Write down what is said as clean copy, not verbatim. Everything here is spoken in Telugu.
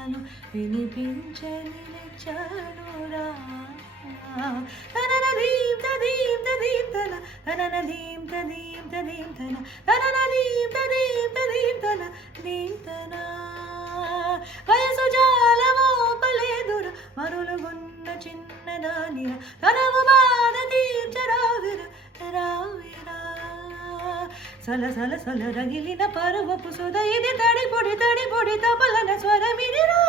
రాగాలు వినిపించని నెచ్చానురా తననదీం తదీం తదీం తన తననదీం తదీం తదీం తన తననదీం తదీం తదీం తన దీం తన వయసు జాలమోపలేదుర మరులుగున్న చిన్నదానిర తనవు బాధ తీర్చరావిర రావిరా సల సల సల రగిలిన పరువపు సుధ ఇది తడి పొడి తపలన స్వరమిదిరా